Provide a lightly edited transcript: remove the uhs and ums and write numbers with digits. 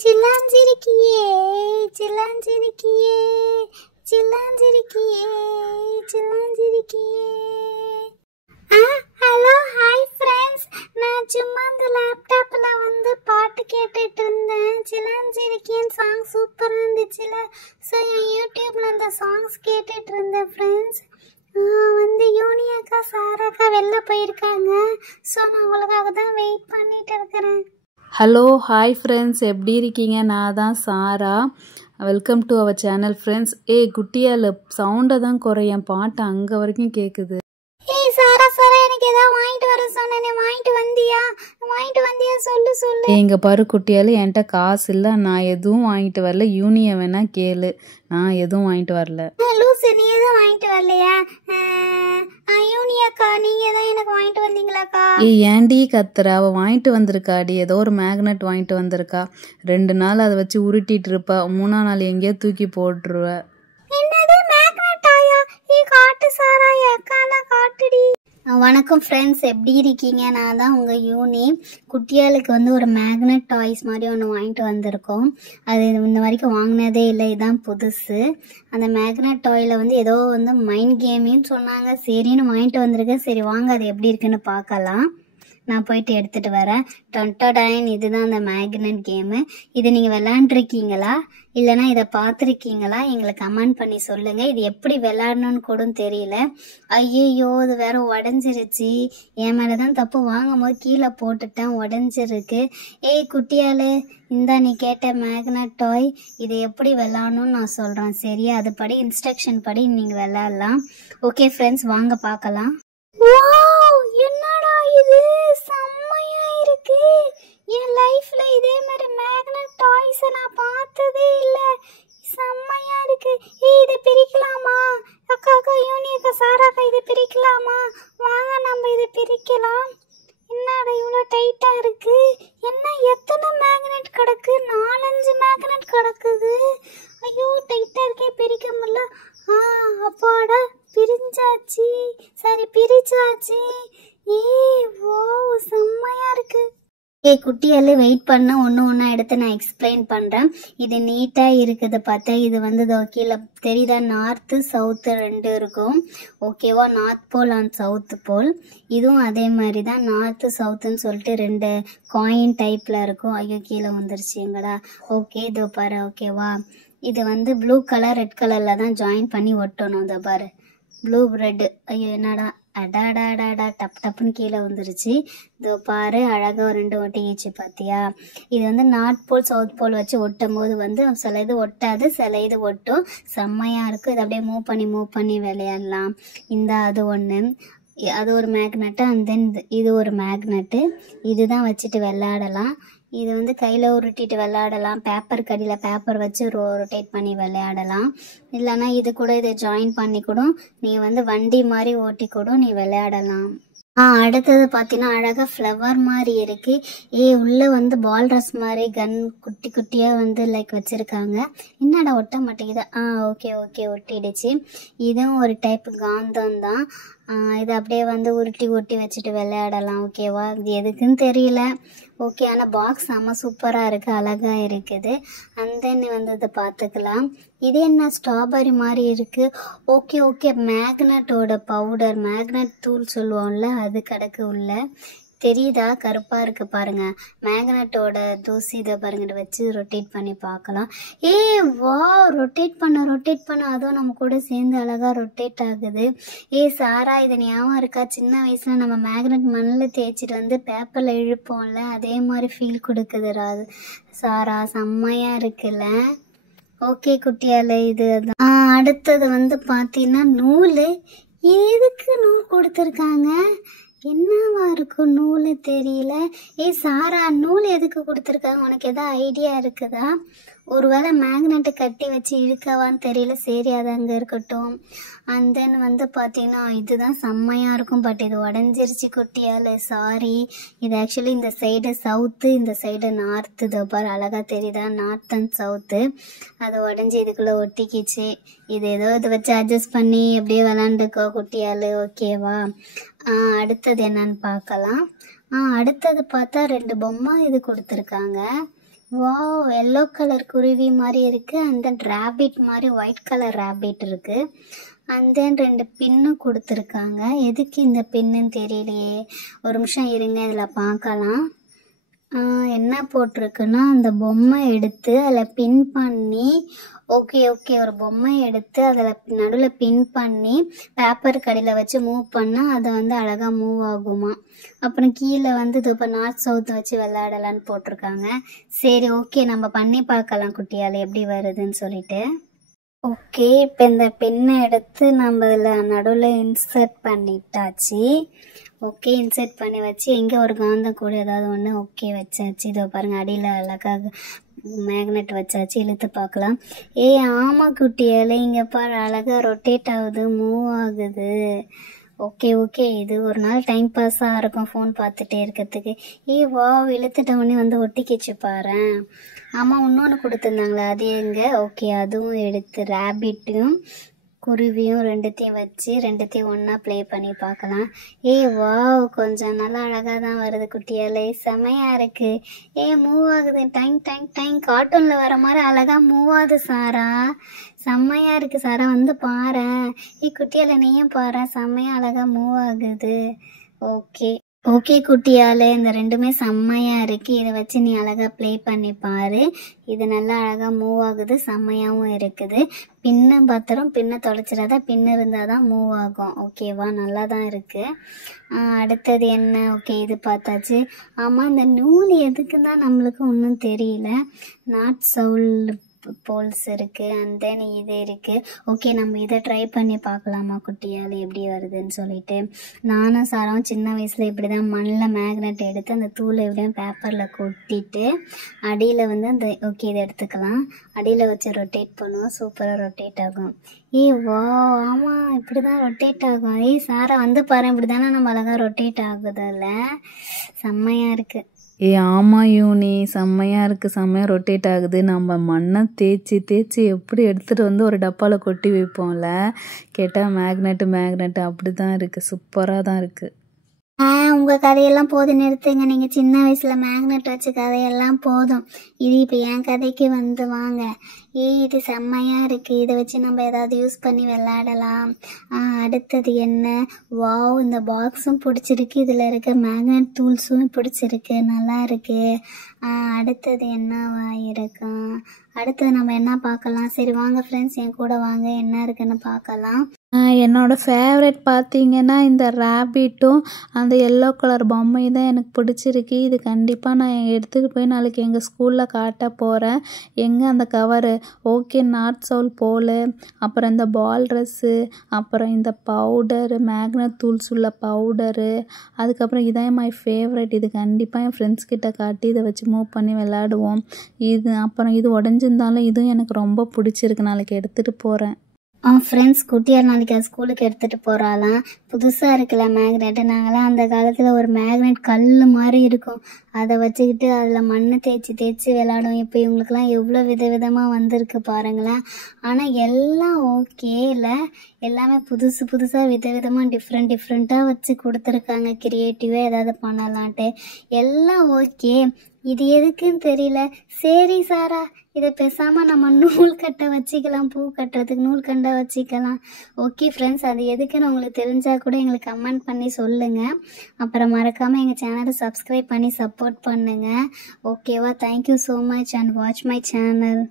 சில்லாஞ்சிருக்கியே சில்லாஞ்சிருக்கியே சில்லாஞ்சிருக்கியே சில்லாஞ்சிருக்கியே. Hello hi friends, நான் சும்மா இந்த லேப்டாப்பில் வந்து பாட்டு கேட்டுட்டு இருந்தேன். சில்லாஞ்சிருக்கியன் சாங் சூப்பராக இருந்துச்சுல. ஸோ என் யூடியூப்பில் அந்த சாங்ஸ் கேட்டுட்டு இருந்தேன் ஃப்ரெண்ட்ஸ். வந்து யூனியாக்கா சாராக்கா வெளில போயிருக்காங்க. ஸோ நான் உங்களுக்காக தான் வெயிட் பண்ணிட்டு இருக்கிறேன். ஹலோ ஹாய் ஃப்ரெண்ட்ஸ், எப்படி இருக்கீங்க? நான் தான் Sara. Welcome to our channel friends. குட்டியால் சவுண்டை தான் குறையன், பாட்டு அங்கே வரைக்கும் கேட்குது. சாரா சாரா, எனக்கு ஏதாவது வாங்கிட்டு வர சொன்னேனே, வாங்கிட்டு வந்தியா சொல்லு சொல்லு. எங்க பாரு குட்டியால், என்கிட்ட காசு இல்லை, நான் எதுவும் வாங்கிட்டு வரல. யூனியை வேணா கேளு, நான் எதுவும் வாங்கிட்டு வரல. லூசு, நீ எதுவும் வாங்கிட்டு வரலையா? யூனியாக்கா, நீங்க தான் எனக்கு வாங்கிட்டு வந்தீங்களாக்கா? ஏன்டி கத்துற? அவள் வாங்கிட்டு வந்திருக்காடி, ஏதோ ஒரு மேக்னெட் வாங்கிட்டு வந்திருக்கா. 2 நாள் அதை வச்சு உருட்டிட்டு இருப்பா, 3ஆம் நாள் எங்கேயோ தூக்கி போட்டுருவ. என்னது மேக்னெட் ஆயா? காட்டு சாரா, அக்கால காட்டுடி. வணக்கம் ஃப்ரெண்ட்ஸ், எப்படி இருக்கீங்க? நான் தான் உங்கள் யூனி. குட்டியாளுக்கு வந்து ஒரு மேக்னெட் டாய்ஸ் மாதிரி ஒன்று வாங்கிட்டு வந்திருக்கோம். அது இந்த வரைக்கும் வாங்கினதே இல்லை, இதுதான் புதுசு. அந்த மேக்னெட் டாயில் வந்து ஏதோ வந்து மைண்ட் கேமின்னு சொன்னாங்க. சரின்னு வாங்கிட்டு வந்திருக்கேன். சரி வாங்க, அது எப்படி இருக்குன்னு பார்க்கலாம். நான் போயிட்டு எடுத்துகிட்டு வரேன். டொன்டோடைன், இதுதான் அந்த மேக்னெட் கேமு. இது நீங்கள் விளாண்டுருக்கீங்களா இல்லைனா இதை பார்த்துருக்கீங்களா? எங்களை கமெண்ட் பண்ணி சொல்லுங்கள். இது எப்படி விளாடணுன்னு கூட தெரியல. ஐயோ, இது வேற உடஞ்சிருச்சு. என் மேலே தான் தப்பு, வாங்கும் போது கீழே போட்டுட்டேன், உடஞ்சிருக்கு. குட்டியால், இந்தா நீ கேட்ட மேக்னெட் டாய். இதை எப்படி விளாடணும்னு நான் சொல்கிறேன், சரியா? அதுபடி இன்ஸ்ட்ரக்ஷன் படி நீங்கள் விளாட்லாம். ஓகே ஃப்ரெண்ட்ஸ், வாங்க பார்க்கலாம். என்னடா இது, செம்மையா இருக்கு. என் லைஃப்ல இதே மாதிரி மேக்னெட் டாய்ஸை நான் பார்த்ததே இல்லை. செம்மையா இருக்கு. இதை பிரிக்கலாமா? அக்கா யூனியக்கா சாராக்கா, இதை பிரிக்கலாமா? வாங்க நம்ம இதை பிரிக்கலாம். என்னடா இவ்வளோ டைட்டா இருக்கு? என்ன எத்தனை மேக்னெட் கிடக்கு? 4-5 மேக்னெட் கிடக்குது. ஐயோ, டைட்டா இருக்கே, பிரிக்க முடியல. அப்பாடா, பிரிஞ்சாச்சு. சரி, பிரிச்சாச்சு. வாவ், செம்மையா இருக்கு. குட்டியால வெயிட் பண்ண ஒன்று எடுத்து நான் எக்ஸ்பிளைன் பண்ணுறேன். இது நீட்டாக இருக்குது பார்த்தா. இது வந்து கீழே தெரியுதா, நார்த்து சவுத்து 2 இருக்கும். ஓகேவா? North pole and south pole. இதுவும் அதே மாதிரி தான், நார்த்து சவுத்துன்னு சொல்லிட்டு 2 காயின் டைப்பில் இருக்கும். ஐயோ, கீழே வந்துருச்சு எங்கடா. ஓகே, இதோ பாரு. ஓகேவா? இது வந்து ப்ளூ கலர் ரெட் கலரில் தான் ஜாயின் பண்ணி ஒட்டணும். இதோ பாரு, ப்ளூ ரெட்டு. ஐயோ, என்னடா, அடாடாடாடா, டப்புன்னு கீழே வந்துருச்சு. இதோ பாரு, அழகாக 2 ஒட்டிக்கிச்சு பார்த்தியா? இது வந்து நார்த் போல் சவுத் போல் வச்சு ஒட்டும் போது வந்து சில இது ஒட்டாது, சில இது ஒட்டும். செம்மையாக இருக்கும். இது அப்படியே மூவ் பண்ணி விளையாடலாம். அது ஒன்று, அது ஒரு மேக்னெட்டு. அண்ட் தென் இது ஒரு மேக்னெட்டு. இதுதான் வச்சுட்டு விளையாடலாம். இது வந்து கையில் உருட்டிட்டு விளையாடலாம். பேப்பர் கடியில் பேப்பர் வச்சு ரொட்டேட் பண்ணி விளையாடலாம். இல்லைனா இது கூட இதை ஜாயின் பண்ணி கூட நீ வந்து வண்டி மாதிரி ஓட்டி கூட நீ விளையாடலாம். அடுத்தது பார்த்தீங்கன்னா அழகாக ஃப்ளவர் மாதிரி இருக்கு. உள்ளே வந்து பால் ட்ரெஸ் மாதிரி கன் குட்டி குட்டியாக வந்து லைக் வச்சுருக்காங்க. என்னடா ஒட்ட மாட்டேங்குது? ஓகே ஒட்டிடுச்சு. இதுவும் ஒரு டைப் காந்தம் தான். இதை அப்படியே வந்து உருட்டி வச்சுட்டு விளையாடலாம். ஓகேவா? இது எதுக்குன்னு தெரியல. ஓகே, ஆனால் பாக்ஸ் செம்ம சூப்பராக இருக்குது, அழகாக இருக்குது. அண்ட் தென் வந்து இதை பார்த்துக்கலாம். இது என்ன ஸ்ட்ராபெரி மாதிரி இருக்குது. ஓகே மேக்னெட்டோட பவுடர், மேக்னெட் தூள் சொல்லுவோம்ல, அது கிடக்கு உள்ள. தெரியுதா? கருப்பாக இருக்குது பாருங்க, மேக்னெட்டோட தூசி. இதை பாருங்க, வச்சு ரொட்டேட் பண்ணி பார்க்கலாம். வா, ரொட்டேட் பண்ண அதுவும் நம்ம கூட சேர்ந்து அழகாக ரொட்டேட் ஆகுது. சாரா, இது ஞாபகம் இருக்கா? சின்ன வயசில் நம்ம மேக்னெட் மண்ணில் தேய்ச்சிட்டு வந்து பேப்பரில் இழுப்போம்ல, அதே மாதிரி ஃபீல் கொடுக்குதுடா சாரா. செம்மையாக இருக்குல்ல? ஓகே குட்டியால், இது அடுத்தது வந்து பார்த்தீங்கன்னா நூல். எதுக்கு நூல் கொடுத்துருக்காங்க? என்னவா இருக்கும் நூல் தெரியல. சாரா, நூல் எதுக்கு கொடுத்துருக்காங்க? உனக்கு எதாவது ஐடியா இருக்குதா? ஒருவேளை மேக்னெட்டை கட்டி வச்சு இழுக்கவான்னு தெரியல. சரி, அது அங்கே இருக்கட்டும். அண்ட் தென் வந்து பார்த்தீங்கன்னா இதுதான் செம்மையாக இருக்கும். பட் இது உடஞ்சிருச்சு குட்டியால், சாரி. இது ஆக்சுவலி இந்த சைடு சவுத்து, இந்த சைடு நார்த்து. இதோ பாரு, அழகாக தெரியுதா? North and south. அது உடஞ்சி இதுக்குள்ளே ஒட்டிக்கிச்சு. இது ஏதோ இதை வச்சு அட்ஜஸ்ட் பண்ணி அப்படியே விளாண்டுக்கோ குட்டியால். ஓகேவா? அடுத்தது என்னன்னு பார்க்கலாம். அடுத்தது பார்த்தா 2 பொம்மை இது கொடுத்துருக்காங்க. வாவ், எல்லோ கலர் குருவி மாதிரி இருக்கு. அண்ட் தென் ரேபிட் மாதிரி ஒயிட் கலர் ரேபிட் இருக்கு. அண்ட் தென் 2 பின்னு கொடுத்துருக்காங்க. எதுக்கு இந்த பின்னுன்னு தெரியலையே, ஒரு நிமிஷம் இருங்க, இதில் பார்க்கலாம். என்ன போட்டிருக்குன்னா, அந்த பொம்மை எடுத்து அதில் பின் பண்ணி, ஓகே ஒரு பொம்மை எடுத்து அதில் நடுவில் பின் பண்ணி பேப்பர் கடையில் வச்சு மூவ் பண்ணால் அது வந்து அழகாக மூவ் ஆகுமா. அப்புறம் கீழே வந்து இது இப்போ நார்த் சவுத் வச்சு விளையாடலான்னு போட்டிருக்காங்க. சரி, ஓகே, நம்ம பண்ணி பார்க்கலாம் குட்டியால் எப்படி வருதுன்னு சொல்லிட்டு. ஓகே, இப்போ இந்த பெண்ணை எடுத்து நம்ம இதில் நடுவில் இன்சர்ட் பண்ணிட்டாச்சு. ஓகே, இன்சர்ட் பண்ணி வச்சு எங்கே ஒரு காந்தம் கூட ஏதாவது ஒன்று ஓகே வச்சாச்சு. இதோ பாருங்கள், அடியில் அழகாக மேக்னெட் வச்சாச்சு. இழுத்து பார்க்கலாம். ஆமாம் குட்டியால், இங்கே பாரு, அழகாக ரொட்டேட் ஆகுது, மூவ் ஆகுது. ஓகே, இது ஒரு நாள் டைம் பாஸாக இருக்கும் ஃபோன் பார்த்துட்டே இருக்கிறதுக்கு. வாவ், இழுத்துட்ட உடனே வந்து ஒட்டிக்கிச்சு பாரு. ஆமாம், இன்னொன்று கொடுத்துருந்தாங்களே, அது எங்கே? ஓகே, அதுவும் எடுத்து ரேபிட்டையும் குருவியும் ரெண்டுத்தையும் ஒன்றா ப்ளே பண்ணி பார்க்கலாம். வாவ், கொஞ்சம் நல்லா அழகாக தான் வருது குட்டியால், செமையாக இருக்குது. மூவ் ஆகுது, டைம் கார்ட்டூனில் வர மாதிரி அழகாக மூவ் ஆகுது சாரா. செம்மையாக இருக்குது சாரா, வந்து பாரு. குட்டியால் நீயும் பாரு, செம்மையாக அழகாக மூவ் ஆகுது. ஓகே குட்டியால், இந்த ரெண்டுமே செம்மையாக இருக்குது. இதை வச்சு நீ அழகாக ப்ளே பண்ணி பாரு. இது நல்லா அழகாக மூவ் ஆகுது, செம்மையாகவும் இருக்குது. பின்னு பத்திரம், பின்னை தொலைச்சிடாத, பின்னு இருந்தால் தான் மூவ் ஆகும். ஓகேவா, நல்லா தான் இருக்குது. அடுத்தது என்ன? ஓகே, இது பார்த்தாச்சு. ஆமாம், இந்த நூல் எதுக்குன்னு தான் நம்மளுக்கு ஒன்றும் தெரியல. நார்த் சவுல் போல்ஸ் இருக்குது. அண்ட் தென் இது இருக்குது. ஓகே, நம்ம இதை ட்ரை பண்ணி பார்க்கலாமா குட்டியால் எப்படி வருதுன்னு சொல்லிட்டு. நானும் சாராவும் சின்ன வயசில் இப்படி தான் மண்ணில் மேக்னெட் எடுத்து அந்த தூளை எப்படியும் பேப்பரில் கொட்டிட்டு அடியில் வந்து அந்த இதை எடுத்துக்கலாம். அடியில் வச்சு ரொட்டேட் பண்ணுவோம், சூப்பராக ரொட்டேட் ஆகும். வா, ஆமாம், இப்படி தான் ரொட்டேட் ஆகும். சாரா வந்து பாரு, இப்படி தானே நம்ம அழகாக ரொட்டேட் ஆகுதில்ல, செம்மையாக இருக்குது. ஆமாம் யூனி, செம்மையாக இருக்குது, செம்மையாக ரொட்டேட் ஆகுது. நம்ம மண்ணை தேய்ச்சி எப்படி எடுத்துகிட்டு வந்து ஒரு டப்பாவில் கொட்டி வைப்போம்ல, கேட்டால் மேக்னெட்டு அப்படி தான் இருக்குது, சூப்பராக தான் இருக்குது. உங்கள் கதையெல்லாம் போதும், நிறுத்துங்க. நீங்கள் சின்ன வயசில் மேக்னெட் வச்ச கதையெல்லாம் போதும். இது இப்போ என் கதைக்கு வந்து வாங்க. இது செம்மையாக இருக்குது. இதை வச்சு நம்ம ஏதாவது யூஸ் பண்ணி விளையாடலாம். அடுத்தது என்ன? வாவ், இந்த பாக்ஸும் பிடிச்சிருக்கு, இதில் இருக்க மேக்னெட் டூல்ஸும் பிடிச்சிருக்கு, நல்லா இருக்குது. அடுத்தது என்னவா இருக்கும்? அடுத்தது நம்ம என்ன பார்க்கலாம்? சரி வாங்க ஃப்ரெண்ட்ஸ், என் கூட வாங்க, என்ன இருக்குன்னு பார்க்கலாம். என்னோடய ஃபேவரட் பார்த்தீங்கன்னா இந்த ரேபிட்டும் அந்த எல்லோ கலர் பொம்மை தான் எனக்கு பிடிச்சிருக்கு. இது கண்டிப்பாக நான் எடுத்துகிட்டு போய் நாளைக்கு எங்கள் ஸ்கூலில் காட்ட போகிறேன். எங்கே அந்த கவரு? ஓகே, நார்த் சவுல் போல், அப்புறம் இந்த பால் ட்ரெஸ்ஸு, அப்புறம் இந்த பவுடரு, மேக்னெட் டூல்ஸ் உள்ள பவுடரு, அதுக்கப்புறம் இதான் மை ஃபேவரட். இது கண்டிப்பாக என் ஃப்ரெண்ட்ஸ் கிட்ட காட்டி இதை வச்சு மூவ் பண்ணி விளையாடுவோம். அப்புறம் இது உடஞ்சிருந்தாலும் இதுவும் எனக்கு ரொம்ப பிடிச்சிருக்கு, நாளைக்கு எடுத்துகிட்டு போகிறேன். ஃப்ரெண்ட்ஸ், குட்டியார் நாளைக்கு அது ஸ்கூலுக்கு எடுத்துகிட்டு போகிறாலாம். புதுசாக இருக்குல்ல மேக்னெட்டு. நாங்களாம் அந்த காலத்தில் ஒரு மேக்னெட் கல் மாதிரி இருக்கும், அதை வச்சுக்கிட்டு அதில் மண்ணை தேய்ச்சி விளையாடும். இப்போ இவங்களுக்குலாம் எவ்வளோ விதவிதமாக வந்திருக்கு பாருங்களேன். ஆனால் எல்லாம் ஓகே இல்லை, எல்லாமே புதுசாக விதவிதமாக டிஃப்ரெண்ட்டாக வச்சு கொடுத்துருக்காங்க. க்ரியேட்டிவாக ஏதாவது பண்ணலான்ட்டு எல்லாம் ஓகே. இது எதுக்குன்னு தெரியல. சரி சாரா, இதை பேசாமல் நம்ம நூல் கட்டை வச்சுக்கலாம், பூ கட்டுறதுக்கு நூல் கண்டை வச்சுக்கலாம். ஓகே ஃப்ரெண்ட்ஸ், அது எதுக்குன்னு உங்களுக்கு தெரிஞ்சால் கூட எங்களுக்கு கமெண்ட் பண்ணி சொல்லுங்கள். அப்புறம் மறக்காமல் எங்கள் சேனலை சப்ஸ்கிரைப் பண்ணி சப்போர்ட் பண்ணுங்கள். ஓகேவா? Thank you so much and watch my channel.